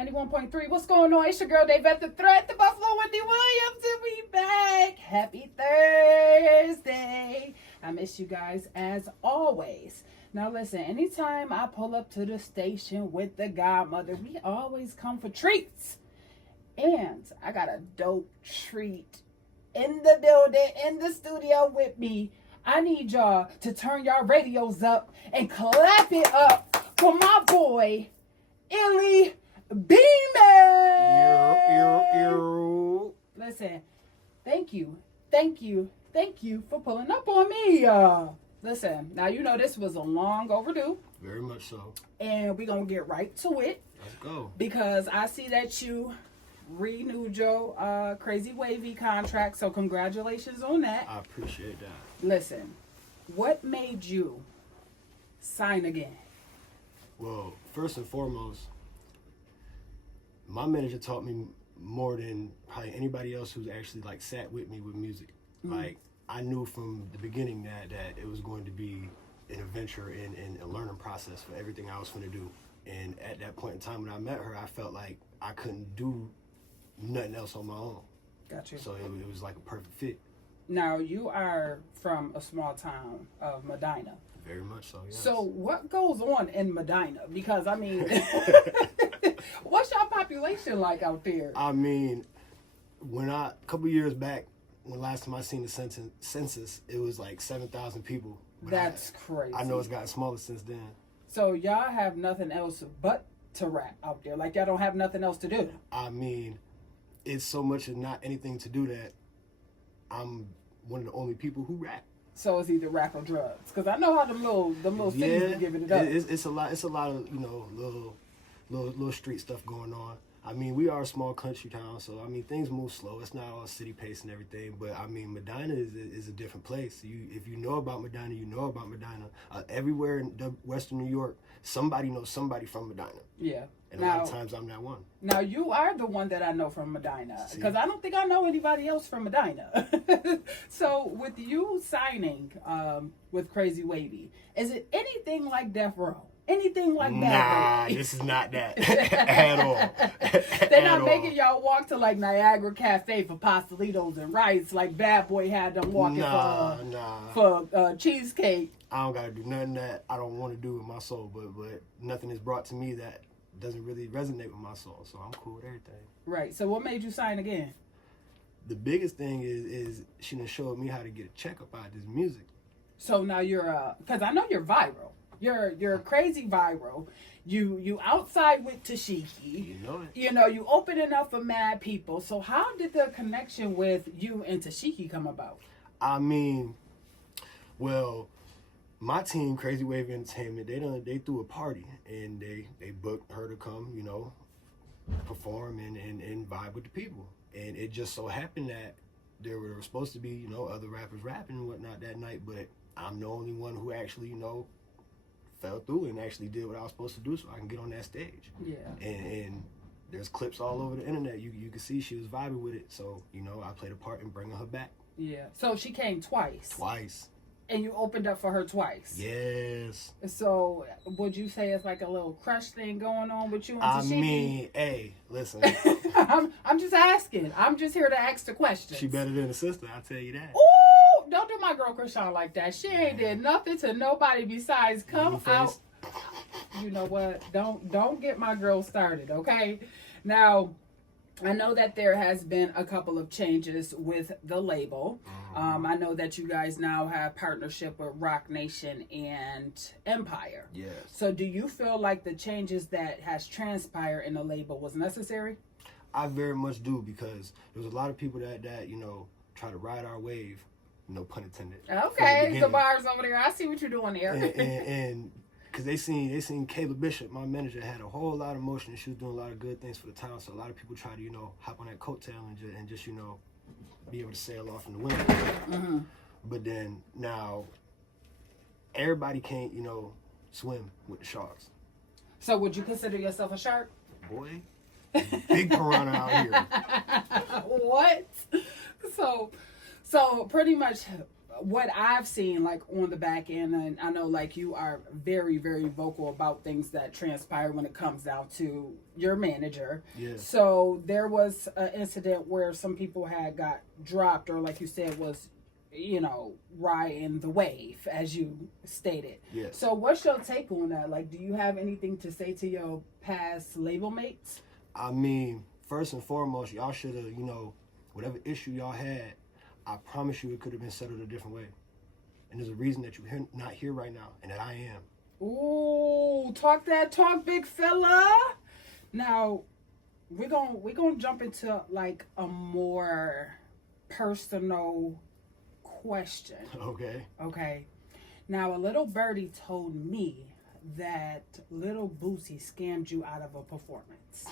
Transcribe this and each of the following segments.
91.3. What's going on? It's your girl Davette the Threat, the Buffalo Wendy Williams, and we back. Happy Thursday. I miss you guys as always. Now listen, anytime I pull up to the station with the godmother, we always come for treats. And I got a dope treat in the building, in the studio with me. I need y'all to turn y'all radios up and clap it up for my boy, Illie Bemain. Listen, thank you for pulling up on me. Listen, now you know this was a long overdue. Very much so. And we're going to get right to it. Let's go. Because I see that you renewed your Crazy Wavy contract, so congratulations on that. I appreciate that. Listen, what made you sign again? Well, first and foremost, my manager taught me more than probably anybody else who's actually like sat with me with music. Like I knew from the beginning that it was going to be an adventure and a learning process for everything I was going to do. And at that point in time when I met her, I felt like I couldn't do nothing else on my own. Gotcha. So it was like a perfect fit. Now, you are from a small town of Medina. Very much so, yes. So what goes on in Medina? Because, I mean, what's your population like out there? I mean, a couple years back, when last time I seen the census, it was like 7,000 people. But That's crazy. I know it's gotten smaller since then. So y'all have nothing else but to rap out there. Like, y'all don't have nothing else to do. I mean, it's so much of not anything to do that I'm one of the only people who rap. So it's either rap or drugs. Because I know how them little cities be giving it up. It's a lot of, little street stuff going on. I mean, we are a small country town, so I mean things move slow. It's not all city pace and everything, but I mean Medina is a different place. If you know about Medina, you know about Medina. Everywhere in Western New York, somebody knows somebody from Medina. Yeah. And a lot of times I'm that one. Now you are the one that I know from Medina, because I don't think I know anybody else from Medina. So with you signing with Crazy Wavy, is it anything like Death Row? Anything like that? Nah, this is not that at all. They're not making y'all walk to like Niagara Cafe for pastelitos and rice like Bad Boy had them walking for cheesecake. I don't gotta do nothing that I don't want to do with my soul, but nothing is brought to me that doesn't really resonate with my soul, so I'm cool with everything. Right. So what made you sign again? The biggest thing is she done showed me how to get a check up out of this music. So now you're because I know you're viral. You're crazy viral. You outside with Tashiki. You know it. You know, you opening up for mad people. So how did the connection with you and Tashiki come about? I mean, well, my team, Crazy Wave Entertainment, they threw a party and they booked her to come, perform and vibe with the people. And it just so happened that there were supposed to be, other rappers rapping and whatnot that night, but I'm the only one who actually, fell through and actually did what I was supposed to do so I can get on that stage. Yeah. And there's clips all over the internet. You can see she was vibing with it. So, I played a part in bringing her back. Yeah. So she came twice. Twice. And you opened up for her twice. Yes. So would you say it's like a little crush thing going on with you and Tashiki? I mean, hey, listen. I'm just asking. I'm just here to ask the question. She better than a sister, I'll tell you that. Ooh, don't do my girl Krishan like that. She ain't did nothing to nobody besides come out. You know what? Don't get my girl started, okay? Now, I know that there has been a couple of changes with the label. I know that you guys now have partnership with Rock Nation and Empire. Yes. So do you feel like the changes that has transpired in the label was necessary? I very much do, because there was a lot of people that try to ride our wave, no pun intended. Okay, the bars over there. I see what you're doing there. and because they seen Kayla Bishop, my manager, had a whole lot of motion. She was doing a lot of good things for the town. So a lot of people try to, hop on that coattail and just be able to sail off in the wind. Mm-hmm. But then now, everybody can't, swim with the sharks. So would you consider yourself a shark? Boy, big piranha out here. What? So pretty much, what I've seen, like on the back end, and I know like you are very, very vocal about things that transpire when it comes down to your manager. Yeah. So there was an incident where some people had got dropped, or like you said, was, you know, riding the wave, as you stated. Yeah. So what's your take on that? Like, do you have anything to say to your past label mates? I mean, first and foremost, y'all should have, you know, whatever issue y'all had, I promise you it could have been settled a different way. And there's a reason that you're not here right now, and that I am. Ooh, talk that talk, big fella. Now, we're gonna jump into like a more personal question. Okay. Okay. Now, a little birdie told me that Little Boosie scammed you out of a performance.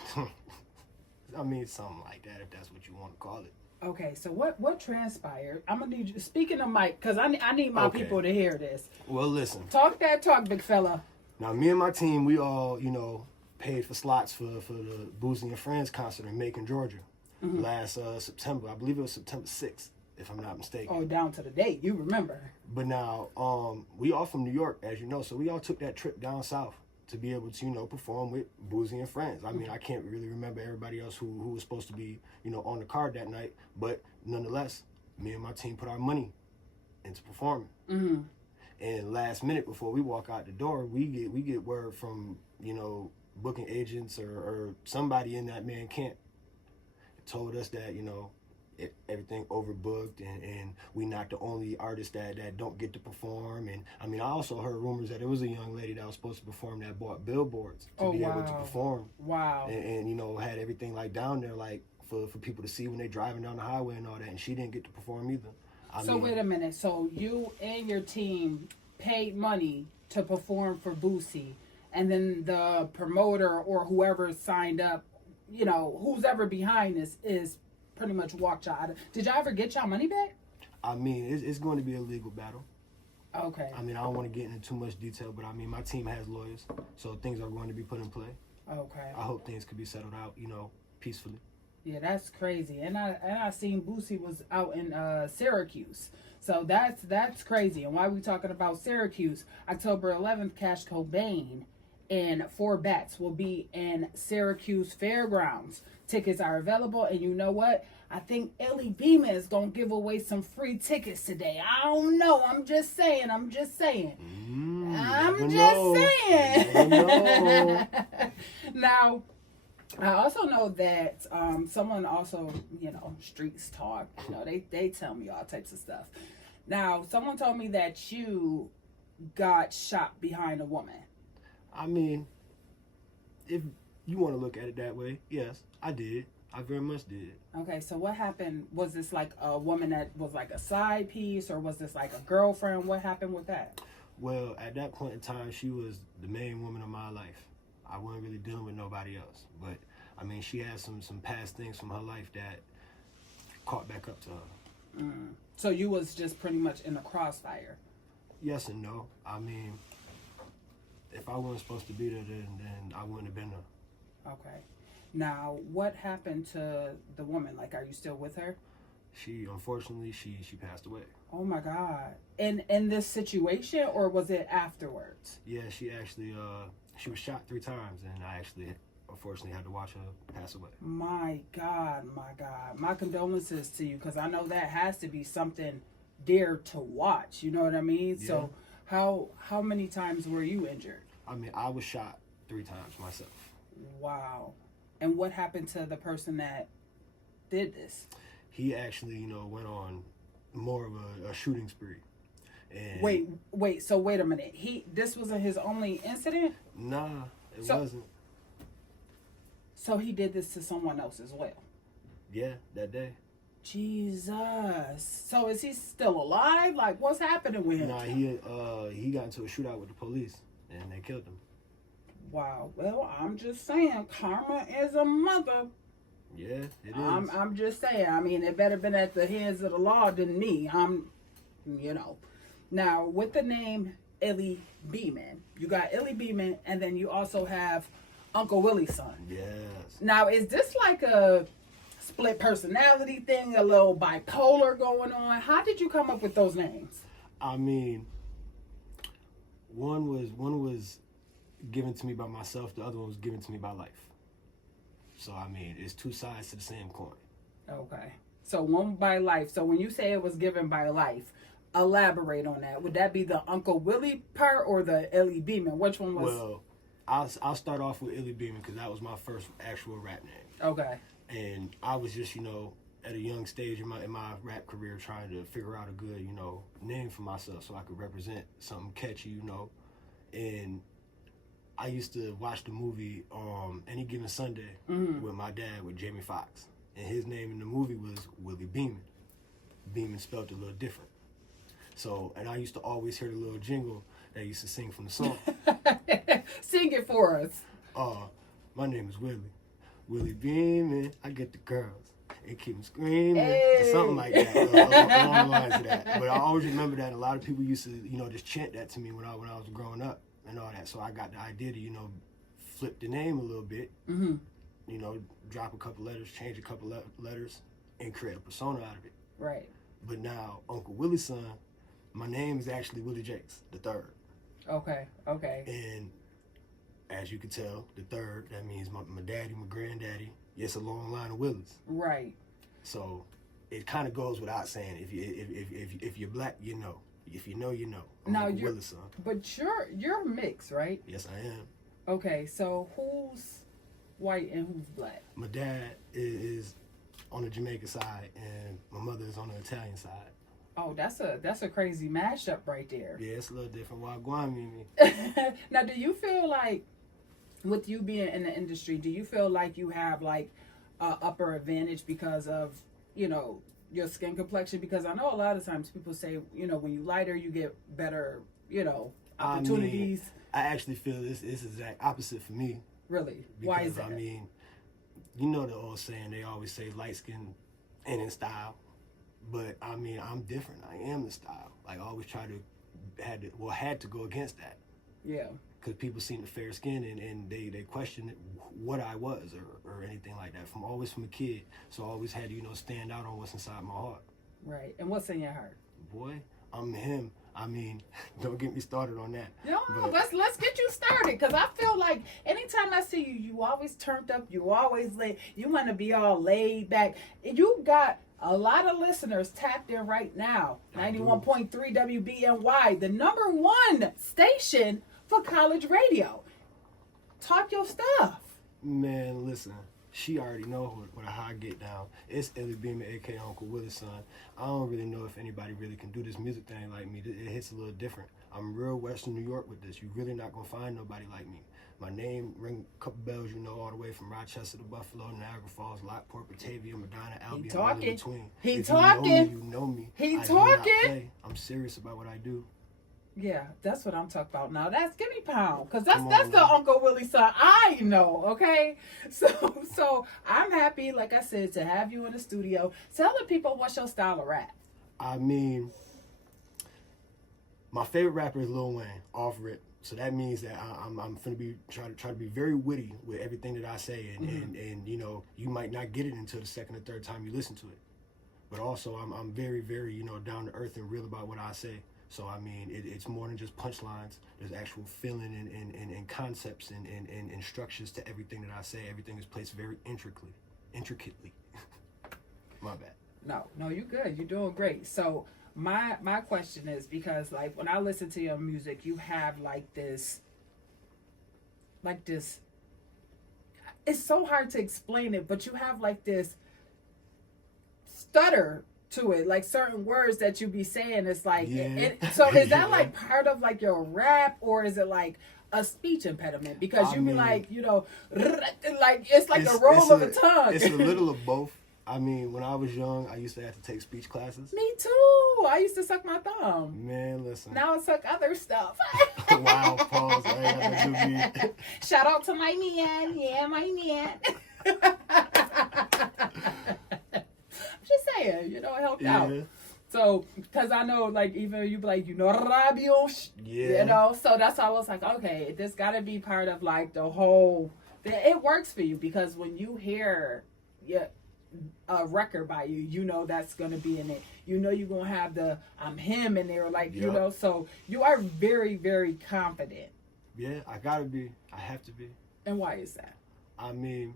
I mean, something like that, if that's what you want to call it. Okay, so what transpired? I'm gonna need you, speaking of Mike, because I need my people to hear this. Well, listen. Talk that talk, big fella. Now, me and my team, we all, you know, paid for slots for the Boosie and Friends concert in Macon, Georgia, last September. I believe it was September 6th, if I'm not mistaken. Oh, down to the date, you remember. But now, we all from New York, as you know, so we all took that trip down south to be able to, you know, perform with Boosie and Friends. I mean, I can't really remember everybody else who was supposed to be, you know, on the card that night, but nonetheless, me and my team put our money into performing. Mm-hmm. And last minute before we walk out the door, we get word from, you know, booking agents or somebody in that man camp. It told us that, you know, everything overbooked and we not the only artists that don't get to perform. And I mean, I also heard rumors that it was a young lady that was supposed to perform that bought billboards to be able to perform. Wow. And you know, had everything like down there like for people to see when they driving down the highway and all that, and she didn't get to perform either. I mean, wait a minute. So you and your team paid money to perform for Boosie, and then the promoter or whoever signed up, you know, who's ever behind this is pretty much walked y'all out of. Did y'all ever get y'all money back? I mean, it's going to be a legal battle. Okay. I mean, I don't want to get into too much detail, but I mean, my team has lawyers, so things are going to be put in play. Okay. I hope things could be settled out, you know, peacefully. Yeah, that's crazy. And I seen Boosie was out in Syracuse. So that's crazy. And why we talking about Syracuse? October 11th, Cash Cobain and 4 Bats will be in Syracuse Fairgrounds. Tickets are available, and you know what? I think Illie Bemain is gonna give away some free tickets today. I don't know. I'm just saying. I'm just saying. Now, I also know that someone also, you know, streets talk. You know, they tell me all types of stuff. Now, someone told me that you got shot behind a woman. I mean, if you want to look at it that way, yes, I did. I very much did. Okay, so what happened? Was this like a woman that was like a side piece, or was this like a girlfriend? What happened with that? Well, at that point in time, she was the main woman of my life. I wasn't really dealing with nobody else. But, I mean, she had some past things from her life that caught back up to her. Mm. So you was just pretty much in the crossfire? Yes and no. I mean, if I wasn't supposed to be there, then I wouldn't have been there. Okay. Now, what happened to the woman? Like, are you still with her? Unfortunately, she passed away. Oh my God. In this situation, or was it afterwards? Yeah, she actually, she was shot 3 times, and I actually, unfortunately, had to watch her pass away. My God, my God. My condolences to you, because I know that has to be something dear to watch. You know what I mean? Yeah. So, how many times were you injured? I mean, I was shot 3 times myself. Wow. And what happened to the person that did this? He actually, you know, went on more of a shooting spree. And wait. So wait a minute. This wasn't his only incident? Nah, it wasn't. So he did this to someone else as well? Yeah, that day. Jesus. So is he still alive? Like, what's happening with him? Nah, he got into a shootout with the police, and they killed him. Wow. Well, I'm just saying, karma is a mother. Yeah, it is. I'm just saying. I mean, it better been at the hands of the law than me. You know. Now, with the name Illie Bemain, you got Illie Bemain, and then you also have Uncle Willie's son. Yes. Now, is this like a split personality thing, a little bipolar going on. How did you come up with those names? I mean, one was given to me by myself. The other one was given to me by life. So I mean, it's two sides to the same coin. Okay. So one by life. So when you say it was given by life, elaborate on that. Would that be the Uncle Willie part or the Illie Bemain? Which one was? Well, I'll start off with Illie Bemain because that was my first actual rap name. Okay. And I was just, at a young stage in my rap career trying to figure out a good, name for myself so I could represent something catchy, And I used to watch the movie Any Given Sunday with my dad, with Jamie Foxx. And his name in the movie was Willie Bemain. Bemain spelled a little different. So, and I used to always hear the little jingle that used to sing from the song. Sing it for us. My name is Willie. Willie Bemain, I get the girls and keep them screaming. Hey. Or something like that, along the lines of that. But I always remember that a lot of people used to, just chant that to me when I was growing up and all that. So I got the idea to, flip the name a little bit, drop a couple letters, change a couple letters, and create a persona out of it. Right. But now, Uncle Willie's son, my name is actually Willie Jakes, the third. Okay. And as you can tell, the third, that means my daddy, my granddaddy. It's a long line of Willies. Right. So it kind of goes without saying. If you're black, you know. If you know, you know. I'm now Uncle Willie's son. But you're mixed, right? Yes, I am. Okay, so who's white and who's black? My dad is on the Jamaican side, and my mother is on the Italian side. Oh, that's a crazy mashup right there. Yeah, it's a little different. Wagwan Mimi. Now, do you feel like, with you being in the industry, do you feel like you have like a upper advantage because of, your skin complexion? Because I know a lot of times people say, when you lighter, you get better, opportunities. I actually feel this is the exact opposite for me. Really? Because, why is that? I mean, the old saying, they always say light skin and in style. But I mean, I'm different. I am the style. Like, I always had to go against that. Yeah. Because people seen the fair skin and they questioned what I was or anything like that. From a kid. So I always had to, stand out on what's inside my heart. Right. And what's in your heart? Boy, I'm him. I mean, don't get me started on that. No, let's get you started, because I feel like anytime I see you, you always turned up, you always late, you want to be all laid back. You got a lot of listeners tapped in right now. 91.3 WBNY, the #1 station for college radio. Talk your stuff. Man, listen. She already know how I get down. It's Illie Bemain, a.k.a. Uncle Willie's son. I don't really know if anybody really can do this music thing like me. It hits a little different. I'm real Western New York with this. You're really not going to find nobody like me. My name ring a couple bells, all the way from Rochester to Buffalo, Niagara Falls, Lockport, Batavia, Medina, Albion, all in between. He if talking. You know me. He I talking. do not play. I'm serious about what I do. Yeah, that's what I'm talking about. Now that's Gimme Pound, because that's the Uncle Willie son I know. Okay, so I'm happy, like I said, to have you in the studio. Tell the people what's your style of rap. I mean, my favorite rapper is Lil Wayne, off rip. So that means that I'm finna be try to be very witty with everything that I say, and you might not get it until the second or third time you listen to it. But also I'm very, very down to earth and real about what I say. So, I mean, it's more than just punchlines. There's actual feeling and concepts and structures to everything that I say. Everything is placed very intricately. My bad. No, you're good. You're doing great. So, my question is, because, like, when I listen to your music, you have, like this, it's so hard to explain it, but you have, like, this stutter to it, like certain words that you be saying. It's like, so is that like part of like your rap, or is it like a speech impediment? Because you be like, like it's like a roll of a tongue. It's a little of both. I mean, when I was young, I used to have to take speech classes. Me too. I used to suck my thumb. Man, listen. Now I suck other stuff. Wow, pause. I ain't have to do me. Shout out to my man. Yeah, my man. Just saying, it helped out. So, because I know, like, even you be like, rabios. Yeah. So that's why I was like, okay, this got to be part of, like, the whole, it works for you, because when you hear a record by you, you know that's going to be in it. You know you're going to have the I'm him in there, like, you know, so you are very, very confident. Yeah, I gotta be. I have to be. And why is that? I mean,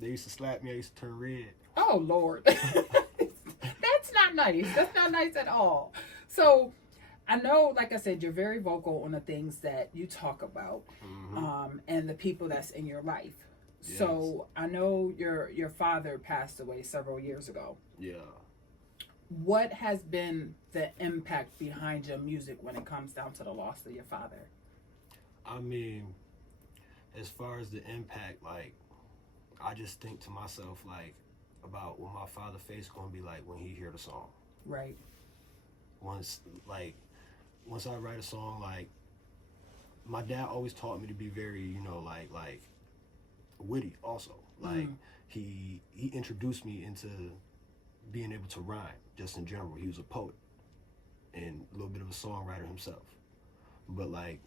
they used to slap me. I used to turn red. Oh, Lord. That's not nice. That's not nice at all. So I know, like I said, you're very vocal on the things that you talk about, and the people that's in your life. Yes. So I know your father passed away several years ago. Yeah. What has been the impact behind your music when it comes down to the loss of your father? I mean, as far as the impact, like, I just think to myself, like, about what my father's face gonna be like when he hear the song. Right. Once I write a song, like, my dad always taught me to be very, you know, like witty also. Like, he introduced me into being able to rhyme, just in general. He was a poet and a little bit of a songwriter himself. But, like,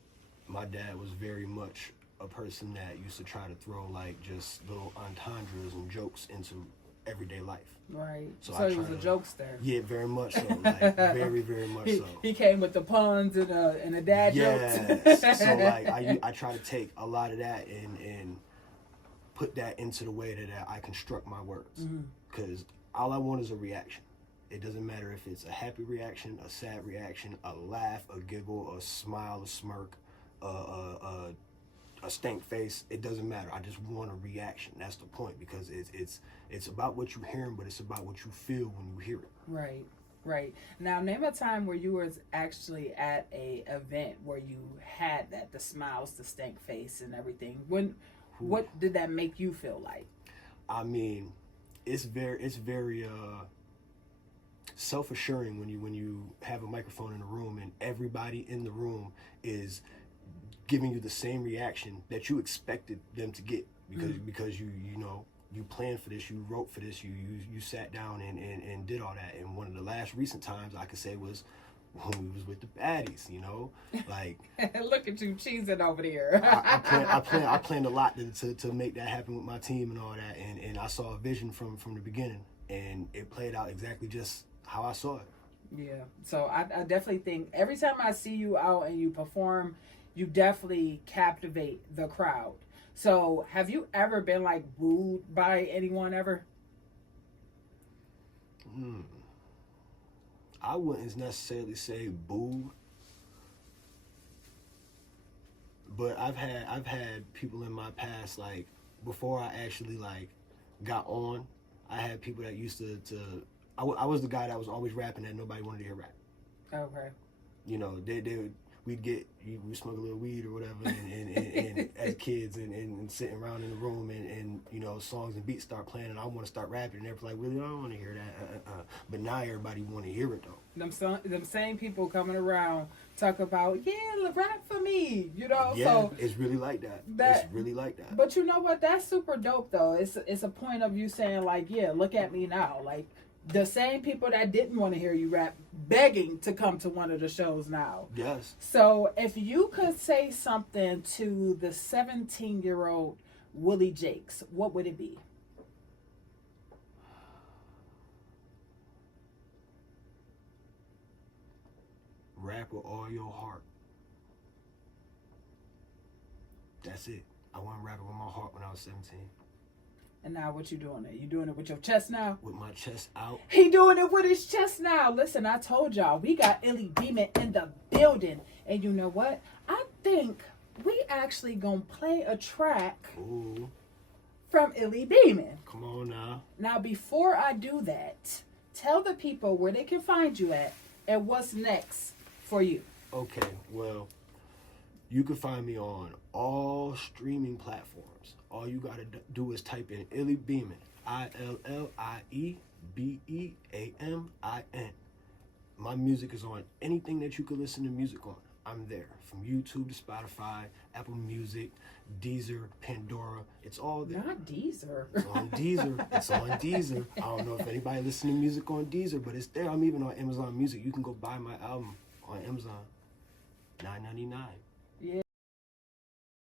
my dad was very much a person that used to try to throw, like, just little entendres and jokes into everyday life. Right. So he was a jokester. Yeah, very much so. Like, very, very much so. He came with the puns and the dad jokes. So, like, I try to take a lot of that and put that into the way that I construct my words. Because all I want is a reaction. It doesn't matter if it's a happy reaction, a sad reaction, a laugh, a giggle, a smile, a smirk, a stank face. It doesn't matter. I just want a reaction. That's the point, because it's about what you're hearing, but it's about what you feel when you hear it. Right, right. Now, name a time where you was actually at a event where you had that, the smiles, the stank face, and everything. What did that make you feel like? I mean, it's very self-assuring when you have a microphone in a room and everybody in the room is giving you the same reaction that you expected them to get, because you know, you planned for this, you wrote for this, you sat down and did all that. And one of the last recent times I could say was when we was with the baddies, you know, like. Look at you cheesing over there. I planned a lot to make that happen with my team and all that, and I saw a vision from the beginning, and it played out exactly just how I saw it. Yeah, so I definitely think every time I see you out and you perform, you definitely captivate the crowd. So have you ever been, like, booed by anyone ever? I wouldn't necessarily say boo, but I've had people in my past, like, before I actually, like, got on, I had people that used to I was the guy that was always rapping that nobody wanted to hear rap. Okay. You know, we'd smoke a little weed or whatever, and as kids, and sitting around in the room, and you know, songs and beats start playing, and I want to start rapping, and they're like, "Really, I don't want to hear that." But now everybody want to hear it though. Them same people coming around talk about, yeah, rap for me, you know. Yeah, so it's really like that. It's really like that. But you know what? That's super dope though. It's a point of you saying, like, yeah, look at me now, like. The same people that didn't want to hear you rap begging to come to one of the shows now. Yes. So if you could say something to the 17-year-old Willie Jakes, what would it be? Rap with all your heart. That's it. I wasn't rapping with my heart when I was 17. And now what you doing it? You doing it with your chest now? With my chest out. He doing it with his chest now. Listen, I told y'all, we got Illie Bemain in the building. And you know what? I think we actually gonna play a track from Illie Bemain. Come on now. Now, before I do that, tell the people where they can find you at and what's next for you. Okay, well, you can find me on all streaming platforms. All you gotta do is type in Illie Bemain, ILLIEBEAMIN. My music is on anything that you could listen to music on. I'm there, from YouTube to Spotify, Apple Music, Deezer, Pandora. It's all there. Not Deezer. It's on Deezer. It's on Deezer. I don't know if anybody listening to music on Deezer, but it's there. I'm even on Amazon Music. You can go buy my album on Amazon, $9.99.